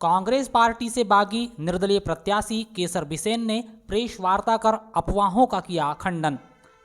Congress party से बागी निर्दलीय प्रत्याशी केसर बिसेन ने प्रेस वार्ता कर अफवाहों का किया खंडन।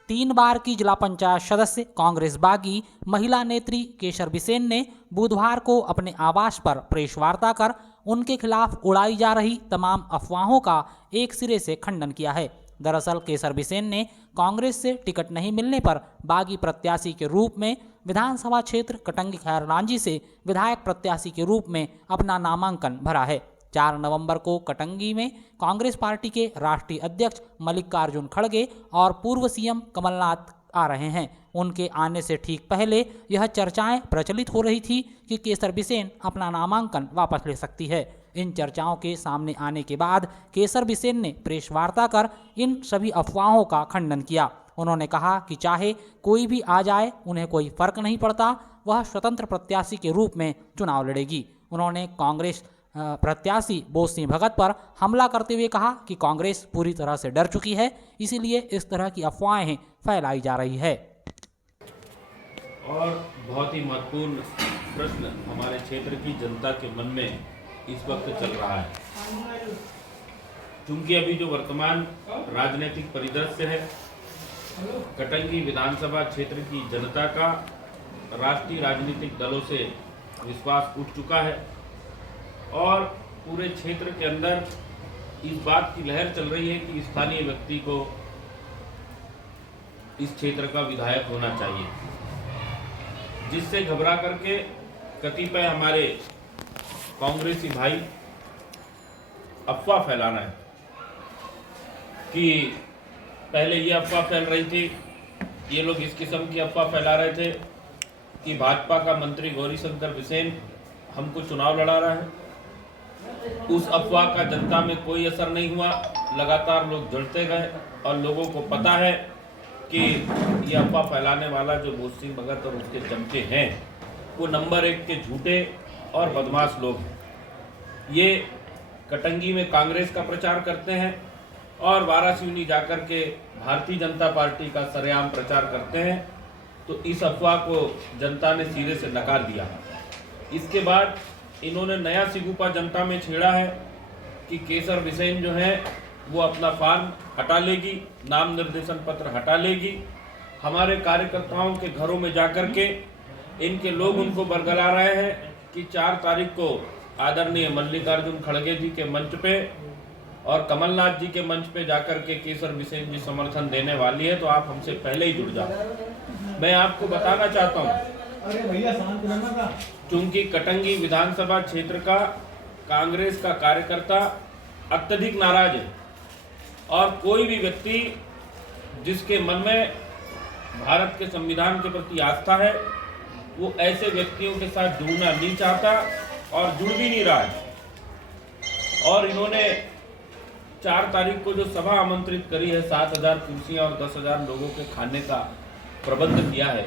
3 बार की जिला पंचायत सदस्य कांग्रेस बागी महिला नेत्री केसर बिसेन ने बुधवार को अपने आवास पर प्रेस वार्ता कर उनके खिलाफ उड़ाई जा रही तमाम अफवाहों का एक सिरे से खंडन किया है। दरअसल केसर बिसेन ने कांग्रेस से टिकट नहीं मिलने पर बागी प्रत्याशी के रूप में विधानसभा क्षेत्र कटंगी खैरलांजी से विधायक प्रत्याशी के रूप में अपना नामांकन भरा है। 4 नवंबर को कटंगी में कांग्रेस पार्टी के राष्ट्रीय अध्यक्ष मल्लिकार्जुन खड़गे और पूर्व सीएम कमलनाथ आ रहे हैं। उनके आने से ठीक पहले यह चर्चाएं प्रचलित हो रही थी कि केसर बिसेन अपना नामांकन वापस ले सकती है। इन चर्चाओं के सामने आने के बाद केसर बिसेन ने प्रेस वार्ता कर इन सभी अफवाहों का खंडन किया। उन्होंने कहा कि चाहे कोई भी आ जाए उन्हें कोई फर्क नहीं पड़ता, वह स्वतंत्र प्रत्याशी के रूप में चुनाव लड़ेगी। उन्होंने कांग्रेस प्रत्याशी बोस सिंह भगत पर हमला करते हुए कहा कि कांग्रेस पूरी तरह से डर चुकी है, इसीलिए इस तरह की अफवाहें फैलाई जा रही है। और बहुत ही महत्वपूर्ण प्रश्न हमारे क्षेत्र की जनता के मन में इस वक्त चल रहा है, क्योंकि अभी जो वर्तमान राजनीतिक परिदृश्य है, कटंगी विधानसभा क्षेत्र की जनता का राष्ट्रीय राजनीतिक दलों से विश्वास उठ चुका है और पूरे क्षेत्र के अंदर इस बात की लहर चल रही है कि स्थानीय व्यक्ति को इस क्षेत्र का विधायक होना चाहिए, जिससे घबरा करके कतिपय हमारे कांग्रेसी भाई अफवाह फैलाना है कि पहले ये अफवाह फैल रही थी, ये लोग इस किस्म की अफवाह फैला रहे थे कि भाजपा का मंत्री गौरीशंकर बिसेन हमको चुनाव लड़ा रहा है। उस अफवाह का जनता में कोई असर नहीं हुआ, लगातार लोग जुड़ते गए और लोगों को पता है कि ये अफवाह फैलाने वाला जो बोस सिंह भगत और उसके चमचे हैं वो नंबर 1 के झूठे और बदमाश लोग हैं। ये कटंगी में कांग्रेस का प्रचार करते हैं और वाराणसी जाकर के भारतीय जनता पार्टी का सरेआम प्रचार करते हैं, तो इस अफवाह को जनता ने सिरे से नकार दिया। इसके बाद इन्होंने नया सिगुपा जनता में छेड़ा है कि केसर बिसेन जो है वो अपना फॉर्म हटा लेगी, नाम निर्देशन पत्र हटा लेगी। हमारे कार्यकर्ताओं के घरों में जाकर के इनके लोग उनको बरगला रहे हैं कि 4 तारीख को आदरणीय मल्लिकार्जुन खड़गे जी के मंच पे और कमलनाथ जी के मंच पे जाकर के केसर बिसेन जी समर्थन देने वाली है, तो आप हमसे पहले ही जुड़ जाओ। मैं आपको बताना चाहता हूँ, क्योंकि कटंगी विधानसभा क्षेत्र का कांग्रेस का कार्यकर्ता अत्यधिक नाराज है और कोई भी व्यक्ति जिसके मन में भारत के संविधान के प्रति आस्था है वो ऐसे व्यक्तियों के साथ जुड़ना नहीं चाहता और जुड़ भी नहीं रहा है। और इन्होंने 4 तारीख को जो सभा आमंत्रित करी है, 7,000 कुर्सियां और 10,000 लोगों के खाने का प्रबंध किया है।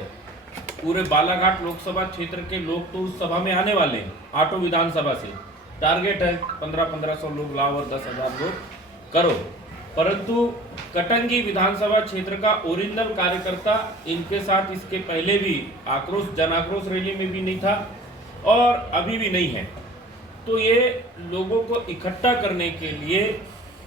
पूरे बालाघाट लोकसभा क्षेत्र के लोग तो उस सभा में आने वाले हैं। आटो विधानसभा से टारगेट है 1500 लोग लाओ और 10,000 लोग करो, परंतु कटंगी विधानसभा क्षेत्र का ओरिजिनल कार्यकर्ता इनके साथ इसके पहले भी जन आक्रोश रैली में भी नहीं था और अभी भी नहीं है। तो ये लोगों को इकट्ठा करने के लिए,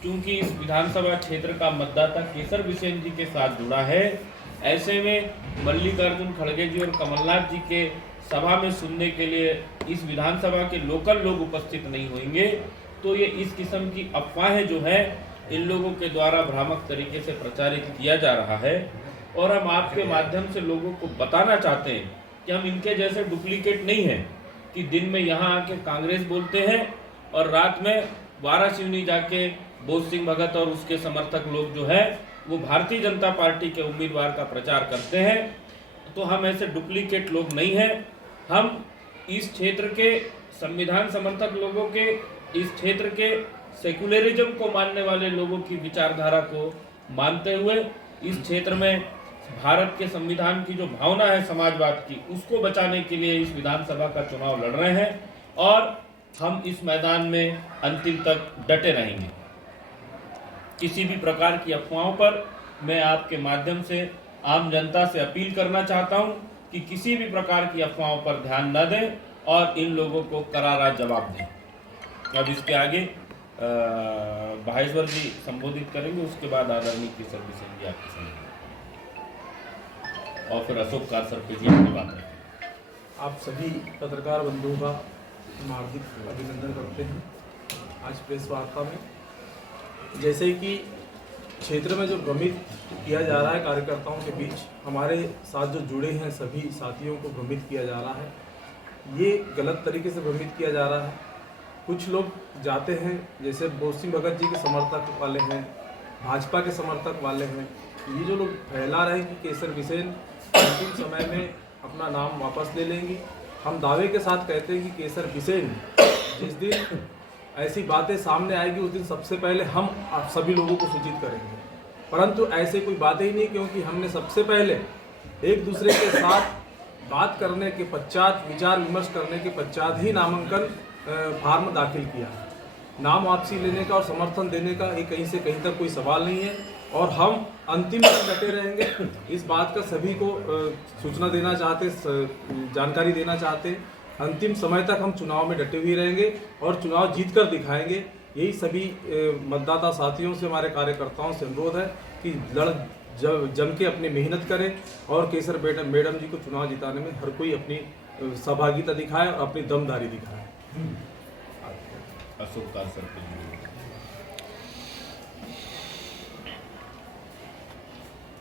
क्योंकि इस विधानसभा क्षेत्र का मतदाता केसर बिसेन जी के साथ जुड़ा है, ऐसे में मल्लिकार्जुन खड़गे जी और कमलनाथ जी के सभा में सुनने के लिए इस विधानसभा के लोकल लोग उपस्थित नहीं होंगे, तो ये इस किस्म की अफवाहें जो है इन लोगों के द्वारा भ्रामक तरीके से प्रचारित किया जा रहा है। और हम आपके माध्यम से लोगों को बताना चाहते हैं कि हम इनके जैसे डुप्लीकेट नहीं हैं कि दिन में यहाँ आके कांग्रेस बोलते हैं और रात में वाराणसी जाके बोस सिंह भगत और उसके समर्थक लोग जो है वो भारतीय जनता पार्टी के उम्मीदवार का प्रचार करते हैं। तो हम ऐसे डुप्लीकेट लोग नहीं हैं। हम इस क्षेत्र के संविधान समर्थक लोगों के, इस क्षेत्र के सेकुलरिज्म को मानने वाले लोगों की विचारधारा को मानते हुए इस क्षेत्र में भारत के संविधान की जो भावना है समाजवाद की, उसको बचाने के लिए इस विधानसभा का चुनाव लड़ रहे हैं और हम इस मैदान में अंतिम तक डटे रहेंगे। किसी भी प्रकार की अफवाहों पर मैं आपके माध्यम से आम जनता से अपील करना चाहता हूं कि किसी भी प्रकार की अफवाहों पर ध्यान न दें और इन लोगों को करारा जवाब दें। अब इसके आगे भाईश्वर जी संबोधित करेंगे, उसके बाद आदरणीय केसर बिसेन जी आपके सामने, और फिर अशोक कारसर पे जी आपकी बात रखेंगे। आप सभी पत्रकार बंधुओं का हम हार्दिक अभिनंदन करते हैं आज प्रेस वार्ता में। जैसे कि क्षेत्र में जो भ्रमित किया जा रहा है कार्यकर्ताओं के बीच, हमारे साथ जो जुड़े हैं सभी साथियों को भ्रमित किया जा रहा है, ये गलत तरीके से भ्रमित किया जा रहा है। कुछ लोग जाते हैं, जैसे बोसी भगत जी के समर्थक वाले हैं, भाजपा के समर्थक वाले हैं, ये जो लोग फैला रहे हैं कि केसर बिसेन अंतिम समय में अपना नाम वापस ले लेंगी। हम दावे के साथ कहते हैं कि केसर बिसेन जिस दिन ऐसी बातें सामने आएगी उस दिन सबसे पहले हम आप सभी लोगों को सूचित करेंगे, परंतु ऐसे कोई बातें ही नहीं, क्योंकि हमने सबसे पहले एक दूसरे के साथ बात करने के पश्चात, विचार विमर्श करने के पश्चात ही नामांकन फार्म दाखिल किया। नाम वापसी लेने का और समर्थन देने का ये कहीं से कहीं तक कोई सवाल नहीं है, और हम अंतिम तक डटे रहेंगे। इस बात का सभी को सूचना देना चाहते, जानकारी देना चाहते। अंतिम समय तक हम चुनाव में डटे हुए रहेंगे और चुनाव जीत कर दिखाएंगे। यही सभी मतदाता साथियों से, हमारे कार्यकर्ताओं से अनुरोध है कि जम के अपनी मेहनत करें और केसर मैडम जी को चुनाव जिताने में हर कोई अपनी सहभागिता दिखाए और अपनी दमदारी दिखाए। अशोक कारसर पे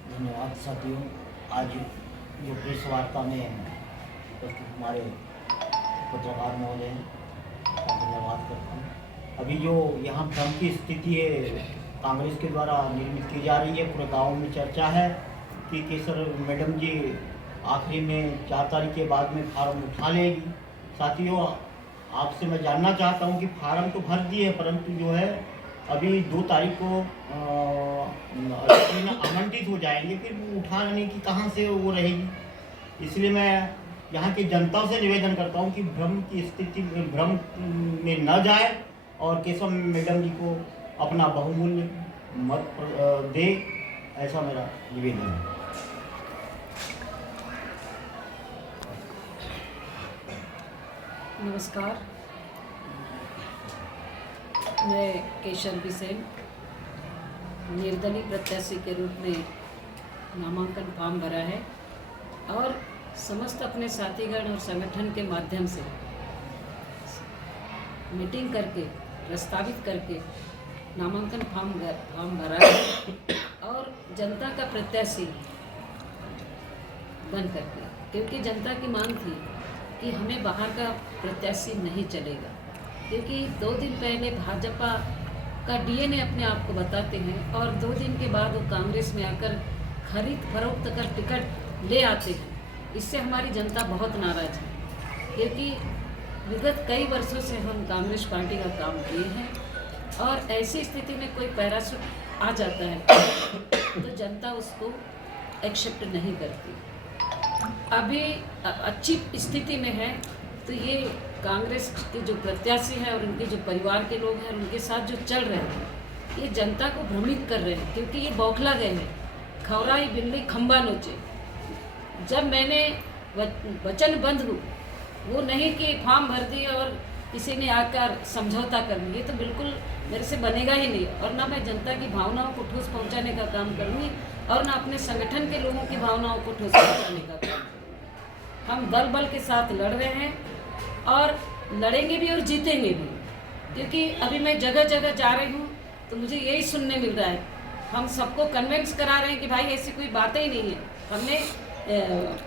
धन्यवाद साथियों। आज जो प्रेस वार्ता में उपस्थित हमारे पत्रकार महोदय हैं, धन्यवाद करता हूँ। अभी जो यहाँ भ्रम की स्थिति है कांग्रेस के द्वारा निर्मित की जा रही है, पूरे गाँव में चर्चा है कि केसर मैडम जी आखिरी में 4 तारीख के बाद में फार्म उठा लेगी। साथियों, आपसे मैं जानना चाहता हूँ कि फार्म तो भर दिए, परंतु जो है अभी 2 तारीख को आमंत्रित हो जाएंगे, फिर वो उठाने की कहाँ से वो रहेगी। इसलिए मैं यहाँ की जनता से निवेदन करता हूँ कि भ्रम की स्थिति में भ्रम में न जाए और केशव मैडम जी को अपना बहुमूल्य मत दे, ऐसा मेरा निवेदन है। नमस्कार, मैं केसर बिसेन निर्दलीय प्रत्याशी के रूप में नामांकन फॉर्म भरा है और समस्त अपने साथीगण और संगठन के माध्यम से मीटिंग करके प्रस्तावित करके नामांकन फॉर्म भरा है और जनता का प्रत्याशी बन करके, क्योंकि जनता की मांग थी कि हमें बाहर का प्रत्याशी नहीं चलेगा, क्योंकि 2 दिन पहले भाजपा का डीएनए अपने आप को बताते हैं और 2 दिन के बाद वो कांग्रेस में आकर खरीद फरोख्त कर टिकट ले आते हैं। इससे हमारी जनता बहुत नाराज है, क्योंकि विगत कई वर्षों से हम कांग्रेस पार्टी का काम किए हैं और ऐसी स्थिति में कोई पैराशूट आ जाता है तो जनता उसको एक्सेप्ट नहीं करती। अभी अच्छी स्थिति में है तो ये कांग्रेस के जो प्रत्याशी हैं और उनके जो परिवार के लोग हैं, उनके साथ जो चल रहे हैं, ये जनता को भ्रमित कर रहे हैं, क्योंकि ये बौखला गए हैं। खौराई बिल्ली खंबा नोचे। जब मैंने वचनबद्ध हूँ, वो नहीं कि फॉर्म भर दिए और किसी ने आकर समझौता कर लिया, तो बिल्कुल मेरे से बनेगा ही नहीं। और ना मैं जनता की भावनाओं को ठोस पहुंचाने का काम करूँगी और ना अपने संगठन के लोगों की भावनाओं को ठोस पहुंचाने का काम करूँगी। हम दल बल के साथ लड़ रहे हैं और लड़ेंगे भी और जीतेंगे भी, क्योंकि अभी मैं जगह जगह जा रही हूँ तो मुझे यही सुनने मिल रहा है। हम सबको कन्विंस करा रहे हैं कि भाई ऐसी कोई बातें ही नहीं है, हमने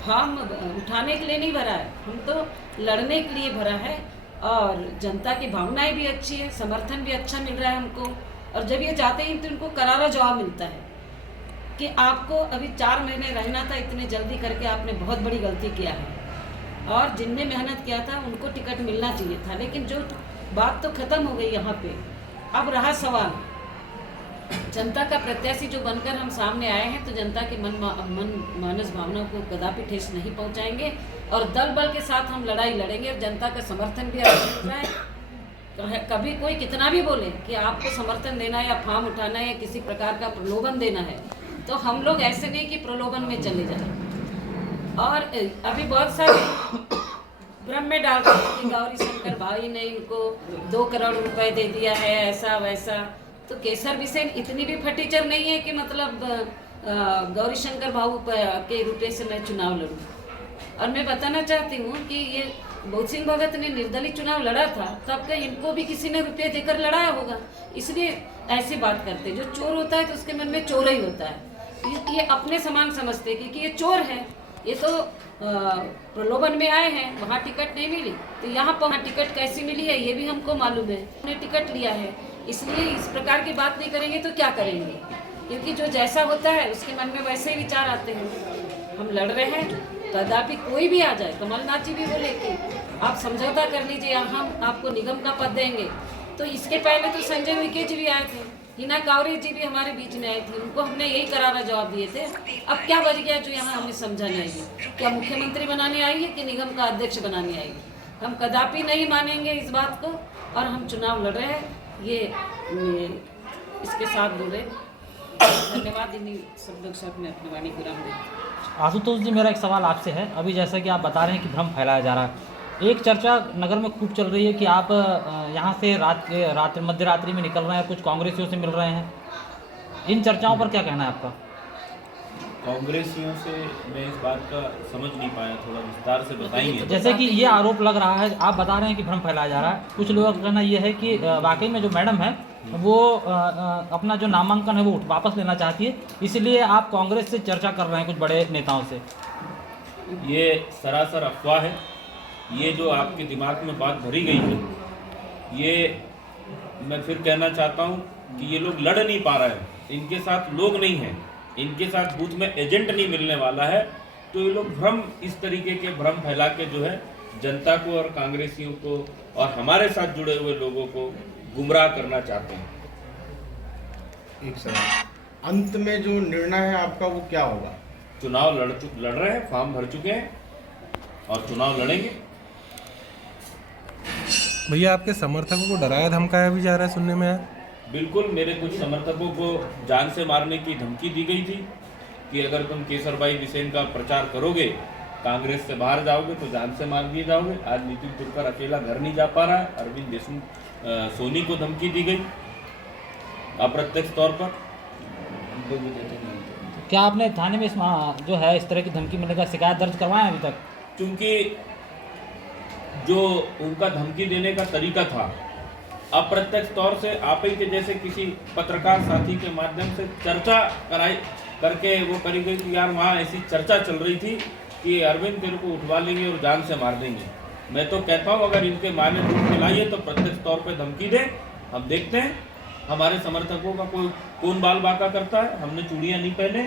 फॉर्म उठाने के लिए नहीं भरा है, हम तो लड़ने के लिए भरा है। और जनता की भावनाएं भी अच्छी है, समर्थन भी अच्छा मिल रहा है हमको। और जब ये जाते हैं तो इनको करारा जवाब मिलता है कि आपको अभी 4 महीने रहना था, इतने जल्दी करके आपने बहुत बड़ी गलती किया है। और जिनने मेहनत किया था उनको टिकट मिलना चाहिए था, लेकिन जो बात तो ख़त्म हो गई यहाँ पे। अब रहा सवाल जनता का प्रत्याशी जो बनकर हम सामने आए हैं, तो जनता के मन मानस भावना को कदापि ठेस नहीं पहुंचाएंगे और दल बल के साथ हम लड़ाई लड़ेंगे। और जनता का समर्थन भी मिल रहा है। कभी कोई कितना भी बोले कि आपको समर्थन देना है या फॉर्म उठाना है या किसी प्रकार का प्रलोभन देना है, तो हम लोग ऐसे नहीं कि प्रलोभन में चले जाए। और अभी बहुत सारे भ्रम में डालते हैं कि गौरी शंकर भाई ने इनको 2 करोड़ रुपए दे दिया है, ऐसा वैसा। तो केसर बिसेन इतनी भी फटीचर नहीं है कि मतलब गौरी शंकर भाऊ के रुपए से मैं चुनाव लड़ूं। और मैं बताना चाहती हूँ कि ये बोध सिंह भगत ने निर्दलीय चुनाव लड़ा था, तब का इनको भी किसी ने रुपये देकर लड़ाया होगा, इसलिए ऐसी बात करते। जो चोर होता है तो उसके मन में चोर ही होता है, ये अपने समान समझते कि ये चोर है, ये तो प्रलोभन में आए हैं, वहाँ टिकट नहीं मिली तो यहाँ पर टिकट कैसी मिली है ये भी हमको मालूम है, हमने टिकट लिया है, इसलिए इस प्रकार की बात नहीं करेंगे तो क्या करेंगे, क्योंकि जो जैसा होता है उसके मन में वैसे ही विचार आते हैं। हम लड़ रहे हैं, कदापि कोई भी आ जाए, कमलनाथ जी भी बोले कि आप समझौता कर लीजिए, हम आपको निगम का पद देंगे। तो इसके पहले तो संजय उइके जी भी आए थे, हिना कांवरे जी भी हमारे बीच में आई थी, उनको हमने यही करारा जवाब दिए थे। अब क्या बच गया जो यहाँ हमें समझाने आएगी? क्या मुख्यमंत्री बनाने आई है कि निगम का अध्यक्ष बनाने आएगी? हम कदापि नहीं मानेंगे इस बात को, और हम चुनाव लड़ रहे हैं, ये इसके साथ बोले। धन्यवाद। इन्हीं शब्दों से अपने अपनी वाणी विराम देते। आशुतोष जी, मेरा एक सवाल आपसे है। अभी जैसा कि आप बता रहे हैं कि भ्रम फैलाया जा रहा है, एक चर्चा नगर में खूब चल रही है कि आप यहाँ से मध्य रात्रि में निकल रहे हैं, कुछ कांग्रेसियों से मिल रहे हैं। इन चर्चाओं पर क्या कहना है आपका? कांग्रेसियों से मैं इस बात का समझ नहीं पाया, थोड़ा विस्तार से बताएंगे। जैसे कि ये आरोप लग रहा है, आप बता रहे हैं कि भ्रम फैलाया जा रहा है, कुछ लोगों का कहना यह है कि वाकई में जो मैडम है वो अपना जो नामांकन है वो वापस लेना चाहती है, इसलिए आप कांग्रेस से चर्चा कर रहे हैं कुछ बड़े नेताओं से। ये सरासर अफवाह है। ये जो आपके दिमाग में बात भरी गई है, ये मैं फिर कहना चाहता हूँ कि ये लोग लड़ नहीं पा रहे हैं, इनके साथ लोग नहीं हैं, इनके साथ बूथ में एजेंट नहीं मिलने वाला है, तो ये लोग भ्रम, इस तरीके के भ्रम फैला के जो है जनता को और कांग्रेसियों को और हमारे साथ जुड़े हुए लोगों को गुमराह करना चाहते हैं। एक सवाल, अंत में जो निर्णय है आपका वो क्या होगा? चुनाव लड़ रहे हैं, फॉर्म भर चुके हैं और चुनाव लड़ेंगे। भैया, आपके समर्थकों को डराया धमकाया भी जा रहा है, सुनने में आया। बिल्कुल, मेरे कुछ समर्थकों को जान से मारने की धमकी दी गई थी कि अगर तुम केसर भाई बिसेन का प्रचार करोगे, कांग्रेस से बाहर जाओगे तो जान से मार दिए जाओगे। आज नितिन टुक्कर अकेला घर नहीं जा पा रहा है, अरविंद देशमुख सोनी को धमकी दी गई अप्रत्यक्ष तौर पर। क्या आपने थाने में जो है इस तरह की धमकी मिलने का शिकायत दर्ज करवाया अभी तक? क्योंकि जो उनका धमकी देने का तरीका था, अप्रत्यक्ष तौर से आप ही के जैसे किसी पत्रकार साथी के माध्यम से चर्चा कराई करके वो करी गई कि यार वहाँ ऐसी चर्चा चल रही थी कि अरविंद तेरे को उठवा लेंगे और जान से मार देंगे। मैं तो कहता हूँ अगर इनके माने दूध खिलाइए तो प्रत्यक्ष तौर पे धमकी दें, हम देखते हैं हमारे समर्थकों का कौन बाल बांका करता है। हमने चूड़ियाँ नहीं पहने।